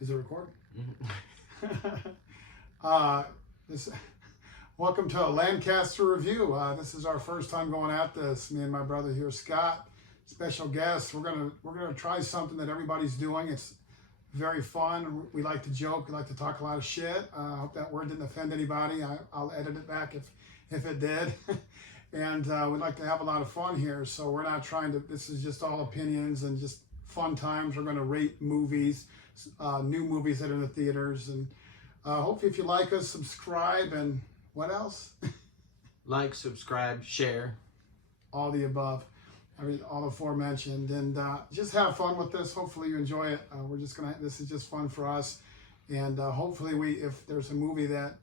Is it recording? Mm-hmm. This, welcome to Lancaster Review. This is our first time going at this. Me and my brother here, Scott, special guest. We're gonna try something that everybody's doing. It's very fun. We like to joke. We like to talk a lot of shit. I hope that word didn't offend anybody. I'll edit it back if it did. And we like to have a lot of fun here. So we're not trying to. This is just all opinions and just fun times. We're going to rate movies, new movies that are in the theaters, and hopefully, if you like us, subscribe, and what else? Like, subscribe, share. All the above. I mean, all aforementioned, and just have fun with this. Hopefully, you enjoy it. This is just fun for us, and hopefully, if there's a movie that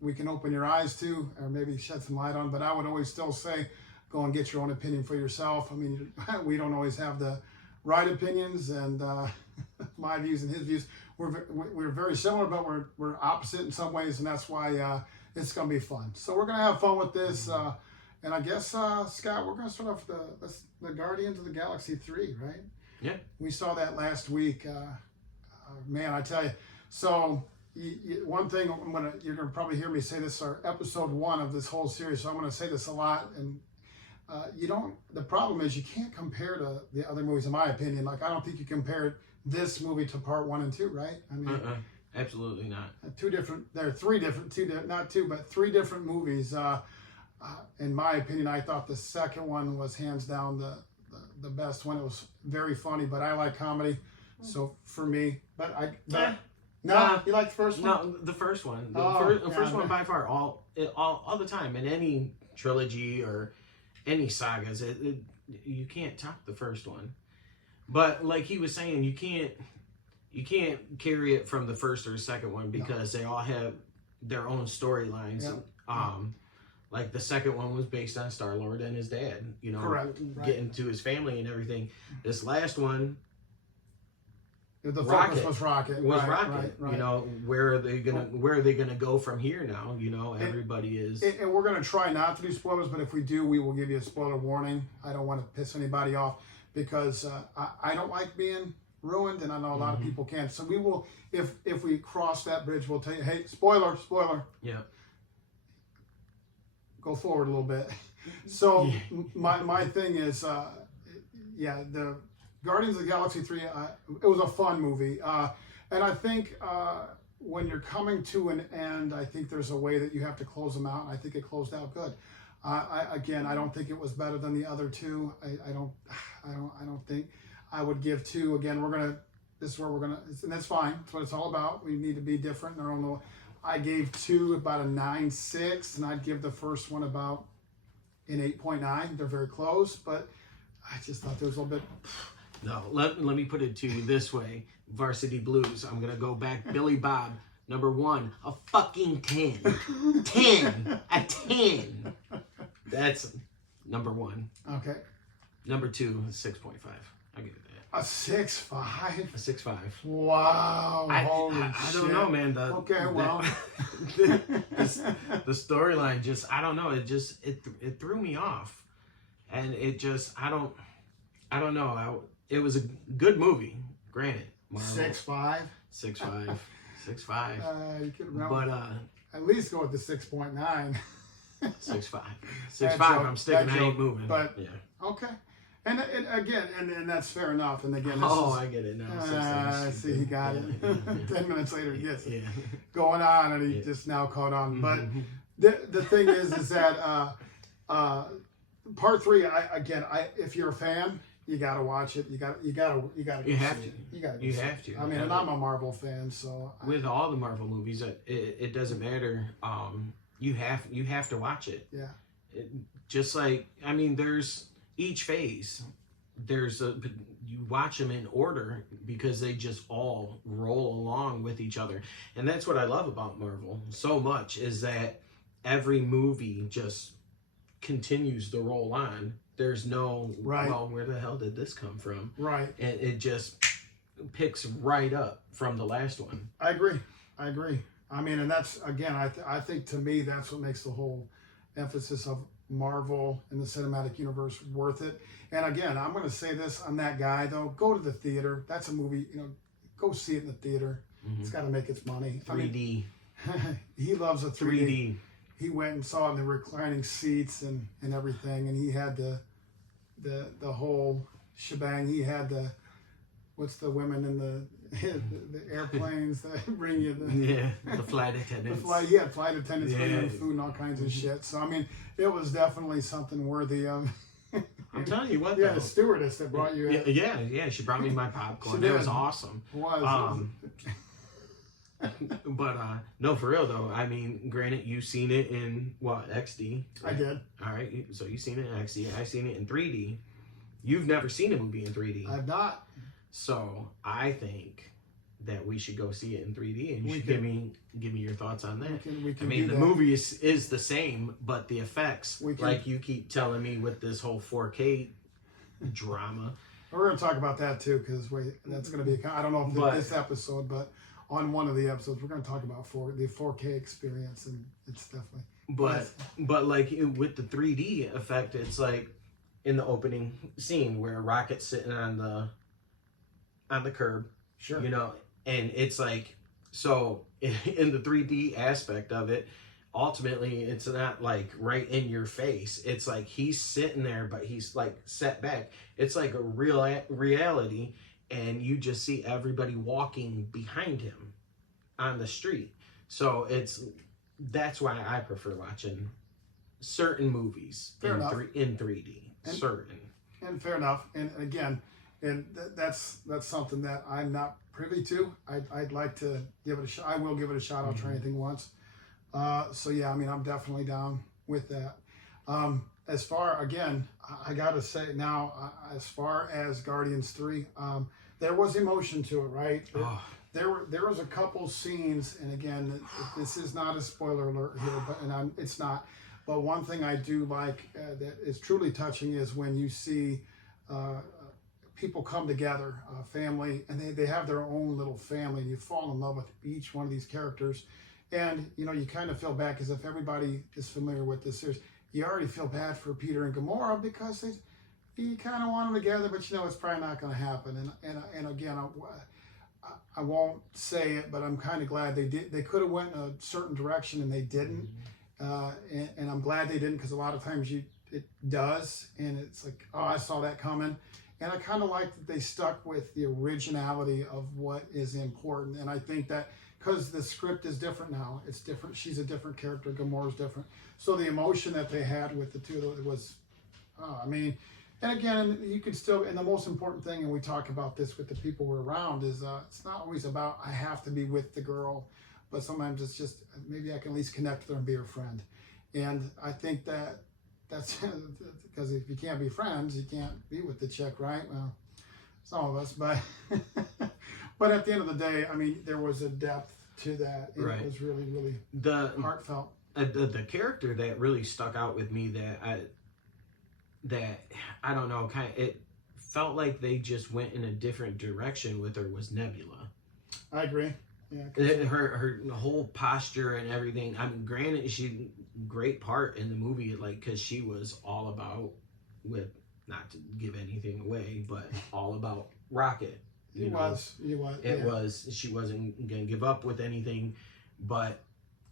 we can open your eyes to, or maybe shed some light on. But I would always still say, go and get your own opinion for yourself. I mean, we don't always have the right opinions, and my views and his views. We're very similar, but we're opposite in some ways, and that's why it's going to be fun. So we're going to have fun with this. And I guess, Scott, we're going to start off the Guardians of the Galaxy 3, right? Yeah. We saw that last week. Man, I tell you. So one thing you're going to probably hear me say this, our episode 1 of this whole series, so I'm going to say this a lot. And the problem is you can't compare to the other movies, in my opinion. Like, I don't think you compare this movie to part 1 and 2, right? I mean, absolutely not. There are three different movies. In my opinion, I thought the second one was hands down the best one. It was very funny, but I like comedy, so for me. You like the first one? No, the first one. The first one by far, all the time in any trilogy or any sagas, you can't top the first one. But like he was saying, you can't carry it from the first or second one because they all have their own storylines. Yeah. Like the second one was based on Star-Lord and his dad, Correct. getting to his family and everything. This last one, the focus was Rocket. Rocket. Right. Where are they gonna go from here now? Everybody is. And we're gonna try not to do spoilers, but if we do, we will give you a spoiler warning. I don't want to piss anybody off because I don't like being ruined, and I know a lot of people can't. So we will, if we cross that bridge, we'll tell you, hey, spoiler. Yeah. Go forward a little bit. So my thing is, the Guardians of the Galaxy 3, it was a fun movie. And I think when you're coming to an end, I think there's a way that you have to close them out. I think it closed out good. I don't think it was better than the other two. I don't think I would give 2. Again, this is where we're gonna, and that's fine. That's what it's all about. We need to be different in our own little. I gave 2 about a 9.6, and I'd give the first one about an 8.9. They're very close, but I just thought there was a little bit. No, let me put it to you this way. Varsity Blues, I'm going to go back. Billy Bob, number 1, a fucking 10. 10. A 10. That's number 1. Okay. Number 2 is 6.5. I'll give it that. A 6.5? A 6.5. Wow. Holy shit. I don't know, man. The storyline just, I don't know. It threw me off. And it just, I don't know. It was a good movie, granted. 6.5? 6.5. 6.5. You could remember. But at least go with the 6.9. 6.5. 6.5. I'm sticking. I ain't moving. But yeah. Okay. And again, and that's fair enough. And again, I get it now. See, he got it. 10 minutes later, he gets it. Yeah. Going on, and he just now caught on. But the thing is that part 3. If you're a fan, you gotta watch it. You have to. You have to. I mean, and I'm a Marvel fan, so with all the Marvel movies, it doesn't matter. You have to watch it. Yeah. Just like, I mean, there's each phase. You watch them in order because they just all roll along with each other, and that's what I love about Marvel so much, is that every movie just continues to roll on. There's no, well, where the hell did this come from? Right. And it just picks right up from the last one. I agree. I mean, and that's, again, I think to me, that's what makes the whole emphasis of Marvel and the cinematic universe worth it. And again, I'm going to say this, I'm that guy though, go to the theater. That's a movie, go see it in the theater. It's got to make its money. 3D. He loves a 3D. 3D. He went and saw it in the reclining seats and everything, and he had the whole shebang. He had what's the women in the airplanes that bring you the flight attendants. He had flight attendants bringing him food and all kinds of shit. So I mean, it was definitely something worthy of. I'm telling you what, yeah, the stewardess that brought you. Yeah, she brought me my popcorn. It was awesome. It was. But no, for real though. I mean, granted, you've seen it in what, XD? Right? I did. All right, so you've seen it in XD. I've seen it in 3D. You've never seen a movie in 3D. I've not. So I think that we should go see it in 3D, and you should give me your thoughts on that. We can I mean, do the that. movie is the same, but the effects, like you keep telling me with this whole 4K drama. We're going to talk about that too, because that's going to be. I don't know if this episode, but on one of the episodes, we're going to talk about the 4K experience, and it's definitely. But like with the 3D effect, it's like in the opening scene where Rocket's sitting on the curb, sure, you know, and it's like, so in the 3D aspect of it, ultimately it's not like right in your face. It's like he's sitting there, but he's like set back. It's like a real reality, and you just see everybody walking behind him on the street. So that's why I prefer watching certain movies in 3D. And fair enough. And again, that's something that I'm not privy to. I'd like to give it a shot. I will give it a shot. I'll try anything once. So yeah, I mean, I'm definitely down with that. As far, again, I gotta say now, as far as Guardians 3, there was emotion to it, right? There was a couple scenes, and again, this is not a spoiler alert here, but it's not. But one thing I do like that is truly touching is when you see people come together, family, and they have their own little family, and you fall in love with each one of these characters. And, you know, you kind of feel bad, because if everybody is familiar with this series, you already feel bad for Peter and Gamora, because you kind of want them together, but you know it's probably not going to happen. And again, I won't say it, but I'm kind of glad they did. They could have went in a certain direction, and they didn't. And I'm glad they didn't, because a lot of times it does, and it's like, oh, I saw that coming. And I kind of like that they stuck with the originality of what is important. And I think that because the script is different now, it's different. She's a different character. Gamora's different. So the emotion that they had with the two of them was, I mean, and again, you can still, and the most important thing, and we talk about this with the people we're around, is it's not always about I have to be with the girl, but sometimes it's just maybe I can at least connect with her and be her friend. And I think that's because if you can't be friends, you can't be with the chick, right? Well, some of us, but but at the end of the day, I mean, there was a depth to that. And it was really, really heartfelt. The character that really stuck out with me that I don't know, it felt like they just went in a different direction with her was Nebula. I agree. Yeah, her whole posture and everything. I mean, granted, she great part in the movie, like, because she was all about, with not to give anything away, but all about Rocket. She was. She wasn't gonna give up with anything, but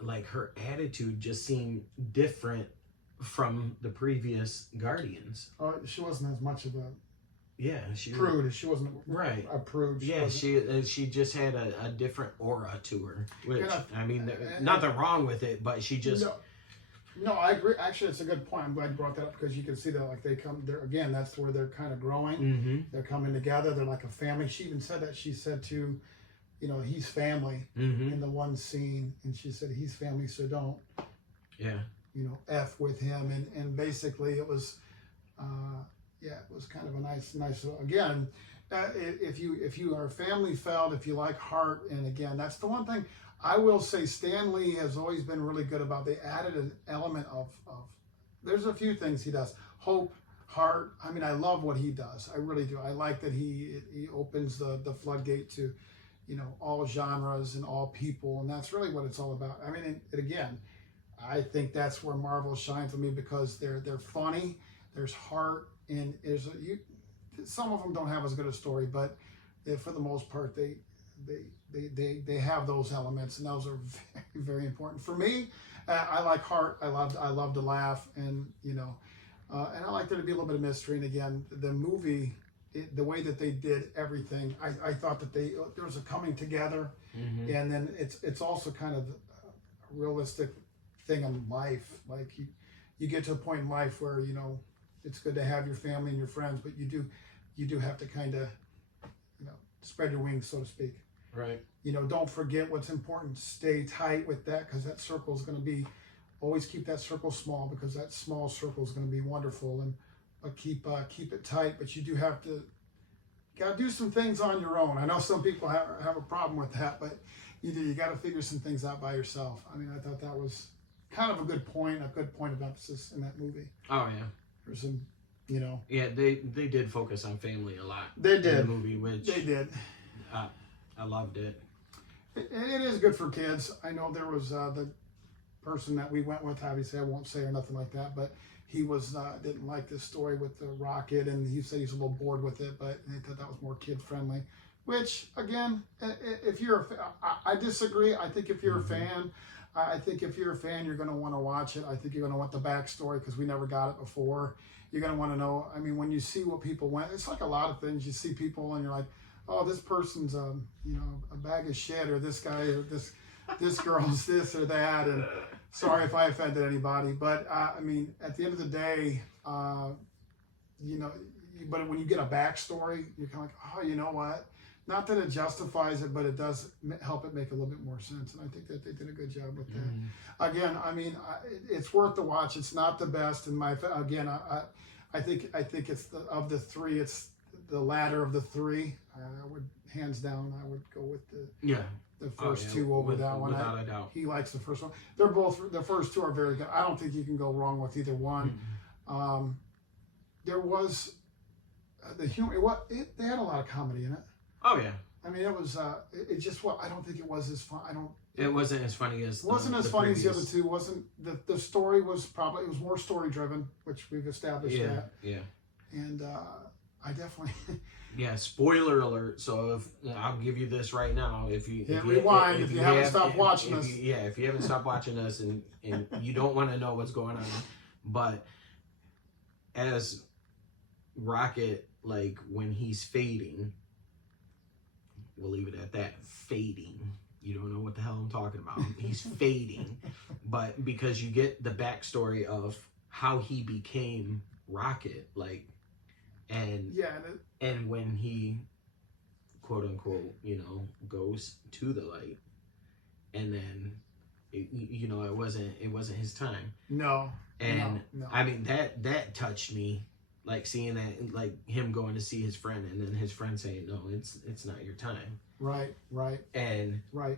like her attitude just seemed different from the previous Guardians. She wasn't as much of a prude. She wasn't a prude. She just had a different aura to her, which I mean, nothing wrong with it, but she just. No, I agree. Actually, it's a good point. I'm glad you brought that up, because you can see that, like, they come there again. That's where they're kind of growing. Mm-hmm. They're coming together. They're like a family. She even said that. She said to, you know, he's family in the one scene, and she said he's family, so don't, you know, F with him. And basically, it was, it was kind of a nice. Again, if you are family felt, if you like heart, and again, that's the one thing. I will say Stan Lee has always been really good about, they added an element of there's a few things he does. Hope, heart. I mean, I love what he does. I really do. I like that he opens the floodgate to, you know, all genres and all people. And that's really what it's all about. I mean, and again, I think that's where Marvel shines for me, because they're funny. There's heart, and some of them don't have as good a story, but for the most part, they have those elements, and those are very, very important for me. I like heart. I love to laugh, and and I like there to be a little bit of mystery. And again, the movie, the way that they did everything, I thought that there was a coming together, and then it's also kind of a realistic thing in life. Like you get to a point in life where it's good to have your family and your friends, but you do have to kind of spread your wings, so to speak. Right. Don't forget what's important. Stay tight with that, because that circle is going to be, always keep that circle small, because that small circle is going to be wonderful, but keep it tight. But you do have to, got to do some things on your own. I know some people have a problem with that, but you got to figure some things out by yourself. I mean, I thought that was kind of a good point of emphasis in that movie. Oh yeah. There's some, Yeah, they did focus on family a lot. They did. In the movie, which they did. I loved it. It is good for kids. I know there was the person that we went with, obviously I won't say or nothing like that, but he didn't like this story with the rocket, and he said he's a little bored with it, but he thought that was more kid friendly. Which again, if you're I disagree. I think if you're a fan, you're going to want to watch it. I think you're going to want the backstory, because we never got it before. You're going to want to know. I mean, when you see what people went, it's like a lot of things. You see people and you're like, oh, this person's a bag of shit, or this guy, or this girl's this or that. And sorry if I offended anybody, but I mean, at the end of the day, but when you get a backstory, you're kind of like, oh, you know what? Not that it justifies it, but it does help it make a little bit more sense. And I think that they did a good job with that. Again, I mean, it's worth the watch. It's not the best in my. Again, I think it's of the three. It's the latter of the three. I would, hands down, I would go with the first two over that one. Without a doubt. He likes the first one. The first two are very good. I don't think you can go wrong with either one. There was the humor. They had a lot of comedy in it. Oh yeah. I mean, it was. It just what I don't think it was as fun. It wasn't as funny as. Wasn't as funny as the other two. Wasn't the story was probably, it was more story driven, which we've established that. Yeah. And I definitely. Yeah. Spoiler alert. So if I'll give you this right now, if you rewind if you haven't stopped watching us. If you haven't stopped watching us and you don't want to know what's going on, but as Rocket, like when he's fading. We'll leave it at that. Fading. You don't know what the hell I'm talking about. He's fading. But because you get the backstory of how he became Rocket, and when he, quote unquote, goes to the light, and then, it wasn't his time. No. And no. I mean, that touched me. Like seeing that, like him going to see his friend, and then his friend saying, "No, it's not your time." Right. And right.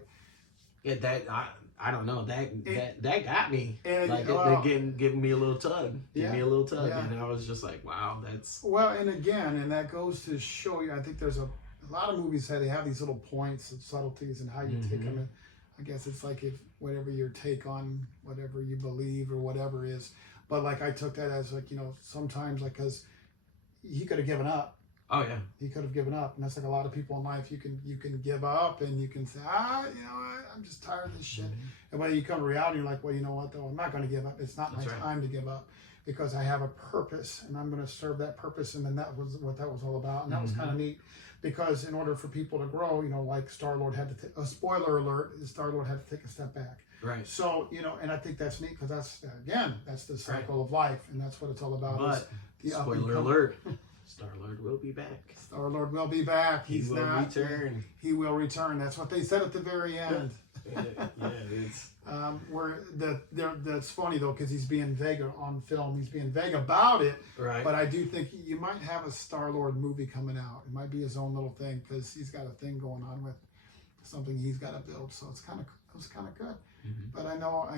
That I don't know, that got me. And, like giving me a little tug, give me a little tug, and I was just like, "Wow, that's." Well, and again, and that goes to show you. I think there's a lot of movies that they have these little points and subtleties and how you take them. And I guess it's like if whatever your take on whatever you believe or whatever is. But like I took that as like, sometimes like, because he could have given up. Oh yeah. He could have given up. And that's like a lot of people in life, you can give up and you can say, I'm just tired of this shit. And when you come to reality, you're like, well, you know what though? I'm not going to give up. It's not my time to give up, because I have a purpose and I'm going to serve that purpose. And then that was what that was all about. And that was kind of neat, because in order for people to grow, like Star-Lord had to take a spoiler alert, Star-Lord had to take a step back. Right. So, and I think that's neat, because that's the cycle of life, and that's what it's all about. But, spoiler alert, Star-Lord will be back. Star-Lord will be back. He will return. He will return. That's what they said at the very end. It's... That's funny, though, because he's being vague on film. He's being vague about it. Right. But I do think you might have a Star-Lord movie coming out. It might be his own little thing, because he's got a thing going on with something he's got to build. So it was kind of good. But I know,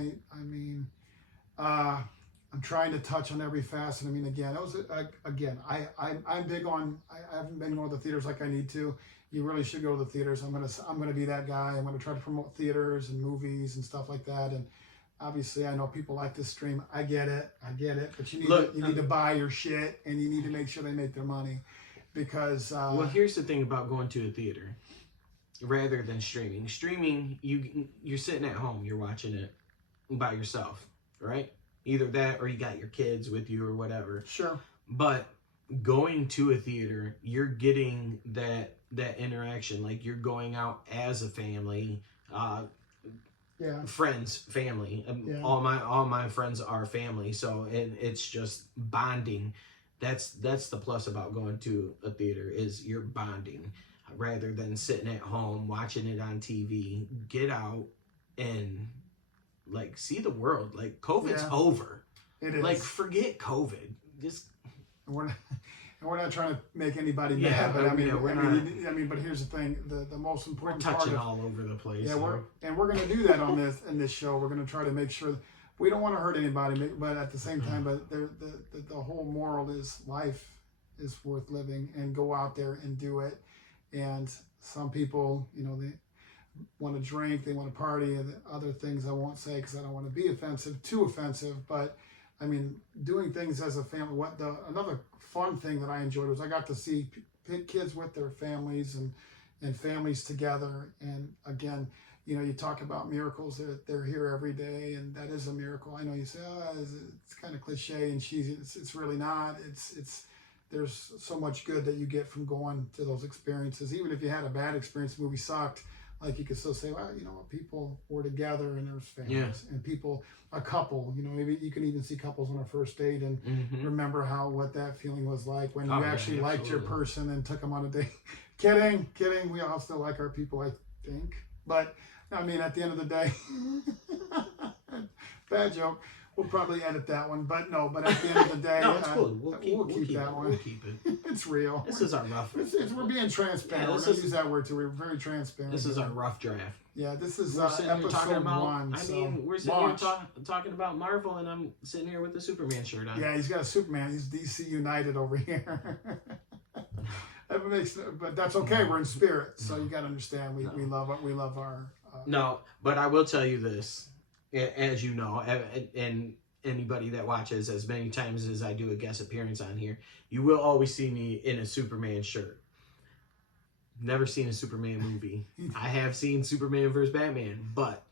I'm trying to touch on every facet. I mean, again, I'm big on, I haven't been going to the theaters like I need to. You really should go to the theaters. I'm gonna be that guy. I'm gonna try to promote theaters and movies and stuff like that. And obviously, I know people like to stream. I get it. But you need to buy your shit, and you need to make sure they make their money, because. Well, here's the thing about going to a theater. rather than streaming. Streaming, you're sitting at home, you're watching it by yourself, right? Either that or you got your kids with you or whatever. Sure. But going to a theater, you're getting that interaction. Like you're going out as a family, friends, family. Yeah. All my friends are family, so it's just bonding. That's the plus about going to a theater is you're bonding rather than sitting at home watching it on TV. Get out and like see the world. Like COVID's over. It is. Like forget COVID. Just we're not trying to make anybody mad, Yeah, but yeah, I mean, but here's the thing: the most we're important touching part of, all over the place. yeah, so. we're going to do that on this show. We're going to try to make sure we don't want to hurt anybody, but at the same time, but the whole moral is life is worth living, and go out there and do it. And some people, you know, they want to drink, they want to party, and other things I won't say because I don't want to be too offensive, but. I mean, doing things as a family. Another fun thing that I enjoyed was I got to see kids with their families and families together. And again, you know, you talk about miracles. They're here every day, and that is a miracle. I know you say, oh, it's kind of cliche and cheesy. It's really not. There's so much good that you get from going to those experiences. Even if you had a bad experience, the movie sucked. Like you could still say, well, you know, people were together and there's families and people, a couple, you know, maybe you can even see couples on a first date and remember what that feeling was like when you actually liked your person and took them on a date. Kidding. We all still like our people, I think. But I mean, at the end of the day, bad joke. We'll probably edit that one, but at the end of the day, no, it's cool. We'll keep that one. We'll keep it. It's real. This is our rough. We're being transparent. Yeah, we're going to use that word too. We're very transparent. This is our rough draft. Yeah, this is we're sitting here talking episode about, 1. I mean, we're sitting here talking about Marvel, and I'm sitting here with the Superman shirt on. Yeah, he's got a Superman. He's DC United over here. But that's okay. We're in spirit, so you got to understand. We love our. No, but I will tell you this, as you know, and anybody that watches as many times as I do a guest appearance on here, you will always see me in a Superman shirt. Never seen a Superman movie. I have seen Superman vs. Batman, but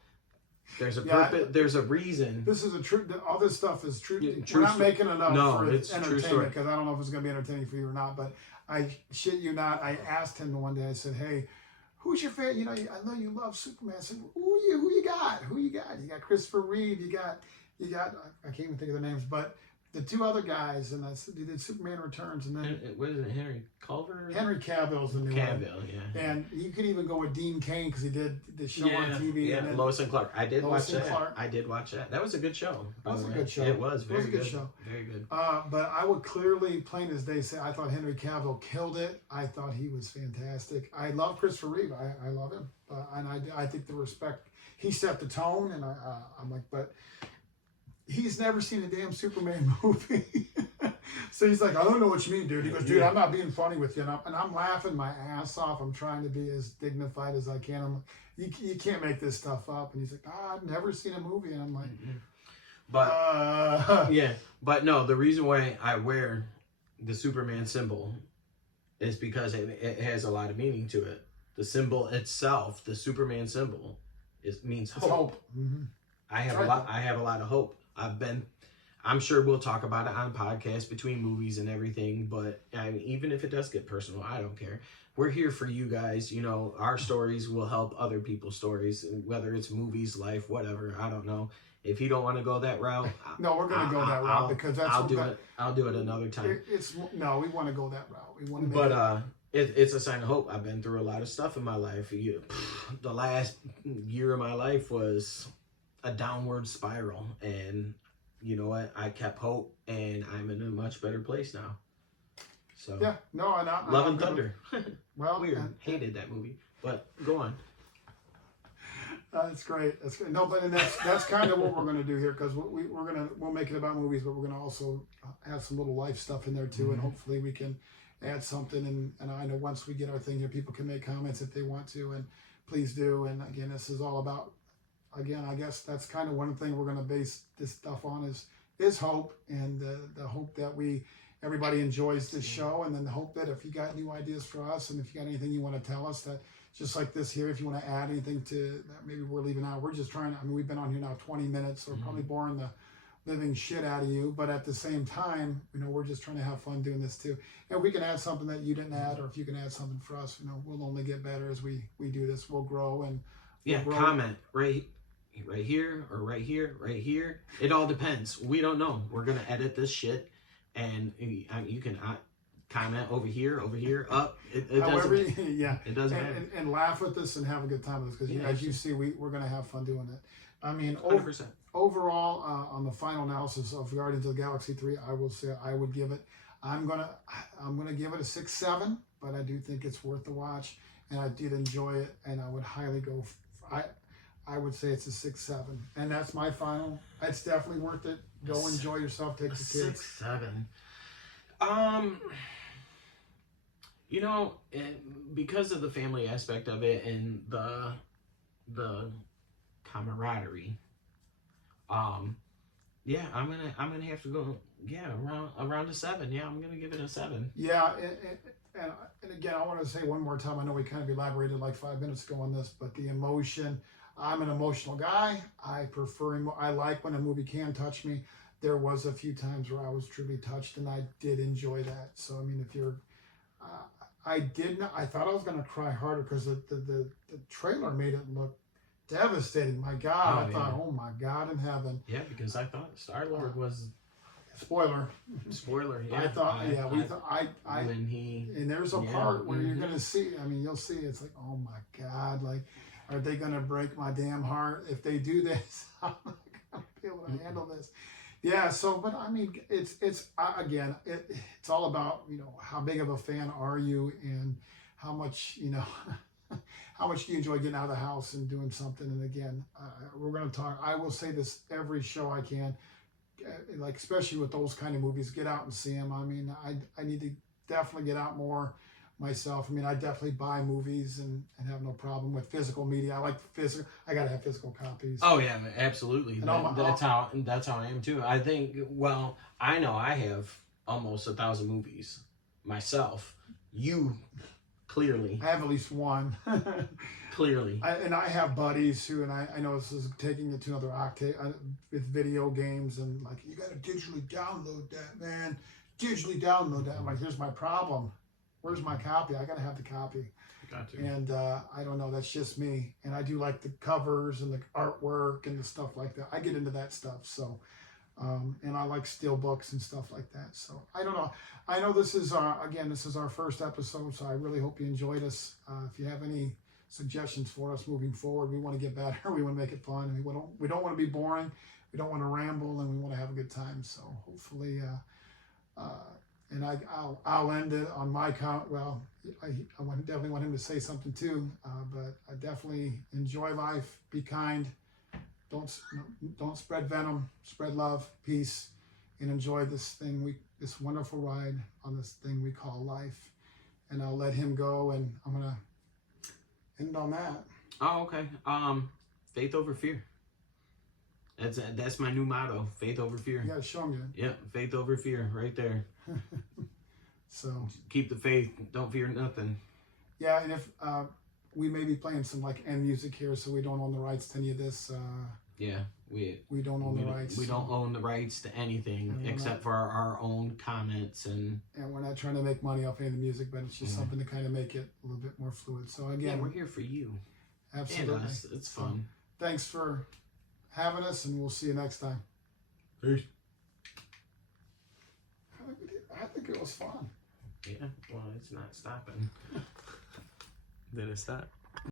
there's a purpose. There's a reason. This is a true. All this stuff is true. Yeah, We're not making it up for it's entertainment because I don't know if it's going to be entertaining for you or not. But I shit you not. I asked him one day. I said, "Hey, who's your favorite? You know, I know you love Superman. I said, who you got? Who you got? You got Christopher Reeve. You got. I can't even think of the names, but." The two other guys, and he did Superman Returns, and then what is it, Henry Culver? Henry Cavill's the new one. Cavill, yeah. And you could even go with Dean Cain because he did the show on TV. Yeah, and then Lois and Clark. I did watch that. Clark. I did watch that. That was a good show. That was a good show. It was very good. Show. Very good. But I would clearly, plain as day, say I thought Henry Cavill killed it. I thought he was fantastic. I love Christopher Reeve. I love him, and I think the respect he set the tone, and I'm like, but. He's never seen a damn Superman movie. So he's like, I don't know what you mean, dude. He goes, dude, I'm not being funny with you. And I'm laughing my ass off. I'm trying to be as dignified as I can. I'm like, you can't make this stuff up. And he's like, I've never seen a movie. And I'm like, but yeah, but no, the reason why I wear the Superman symbol is because it has a lot of meaning to it. The symbol itself, the Superman symbol, means hope. It's hope. Mm-hmm. I have a lot of hope. I'm sure we'll talk about it on podcasts between movies and everything, but I mean, even if it does get personal, I don't care. We're here for you guys. You know, our stories will help other people's stories, whether it's movies, life, whatever. I don't know. If you don't want to go that route, no, we're going to go that route because that's I'll do it another time. We want to go that route. We want to. But it's a sign of hope. I've been through a lot of stuff in my life. The last year of my life was a downward spiral, and you know what? I kept hope, and I'm in a much better place now. So yeah, no, and Love and Thunder. Well, weird. Hated that movie, but go on. That's great. That's great. No, but and that's kind of what we're going to do here because we'll make it about movies, but we're going to also add some little life stuff in there too, and hopefully we can add something. And I know once we get our thing here, people can make comments if they want to, and please do. And again, this is all about. Again, I guess that's kind of one thing we're going to base this stuff on is hope, and the hope that we everybody enjoys this show, and then hope that if you got new ideas for us, and if you got anything you want to tell us, that just like this here, if you want to add anything to that maybe we're leaving out, we're just trying to, I mean, we've been on here now 20 minutes, so we're probably boring the living shit out of you, but at the same time, we're just trying to have fun doing this too. And if we can add something that you didn't add, or if you can add something for us, we'll only get better as we do this. We'll grow and yeah, grow. comment right here or right here. It all depends. We don't know. We're gonna edit this shit, and you can comment over here, up. It However, doesn't. yeah, it doesn't matter. And laugh with us and have a good time with us, because as you see, we're gonna have fun doing it. I mean, 100%. Overall, on the final analysis of Guardians of the Galaxy 3, I will say I would give it. I'm gonna give it a 6-7, but I do think it's worth the watch, and I did enjoy it, and I would highly go. I would say it's a 6-7, and that's my final. It's definitely worth it. Go enjoy yourself. Take the kids. 6-7. Because of the family aspect of it and the camaraderie. Yeah, I'm gonna have to go. Yeah, around a 7. Yeah, I'm gonna give it a 7. Yeah, and again, I want to say one more time. I know we kind of elaborated like 5 minutes ago on this, but the emotion. I'm an emotional guy. I like when a movie can touch me. There was a few times where I was truly touched, and I did enjoy that. So I mean, if you're, I thought I was gonna cry harder because the trailer made it look devastating. My God, I thought, oh my God in heaven. Yeah, because I thought Star-Lord was spoiler. Yeah, I thought, when he and there's a part where you're gonna see. I mean, you'll see. It's like, oh my God, like, are they gonna break my damn heart? If they do this, I'm not gonna be able to handle this. Yeah. So, but I mean, it's again, it's all about how big of a fan are you, and how much how much do you enjoy getting out of the house and doing something? And again, we're going to talk. I will say this every show I can, like especially with those kind of movies, get out and see them. I mean, I need to definitely get out more myself. I mean, I definitely buy movies and have no problem with physical media. I like physical. I got to have physical copies. Oh yeah, absolutely. That's how I am too. I think. Well, I know I have almost 1,000 movies myself. You. Clearly. I have at least one. Clearly. I have buddies who, and I know this is taking it to another octave with video games, and like, you got to digitally download that, man. Digitally download that. I'm like, here's my problem. Where's my copy? I got to have the copy. Got to. And I don't know, that's just me. And I do like the covers and the artwork and the stuff like that. I get into that stuff. So, and I like steel books and stuff like that. So I don't know. I know this is our first episode, so I really hope you enjoyed us. If you have any suggestions for us moving forward, we want to get better. We want to make it fun. We don't want to be boring. We don't want to ramble, and we want to have a good time. So hopefully, and I'll end it on my count. Well, I definitely want him to say something too. But I definitely enjoy life. Be kind. Don't spread venom, spread love, peace, and enjoy this wonderful ride on this thing we call life. And I'll let him go, and I'm gonna end on that. Oh, okay. Faith over fear. That's my new motto. Faith over fear. You gotta show him. Yeah, faith over fear, right there. So keep the faith. Don't fear nothing. Yeah, and if we may be playing some like end music here, so we don't own the rights to any of this. Yeah, we don't own the rights. We don't own the rights to anything except for our own comments, and we're not trying to make money off any of the music, but it's just something to kind of make it a little bit more fluid. So again, we're here for you. Absolutely, and us. It's fun. So, thanks for having us, and we'll see you next time. Peace. I think it was fun. Yeah, well, it's not stopping. Did it stop?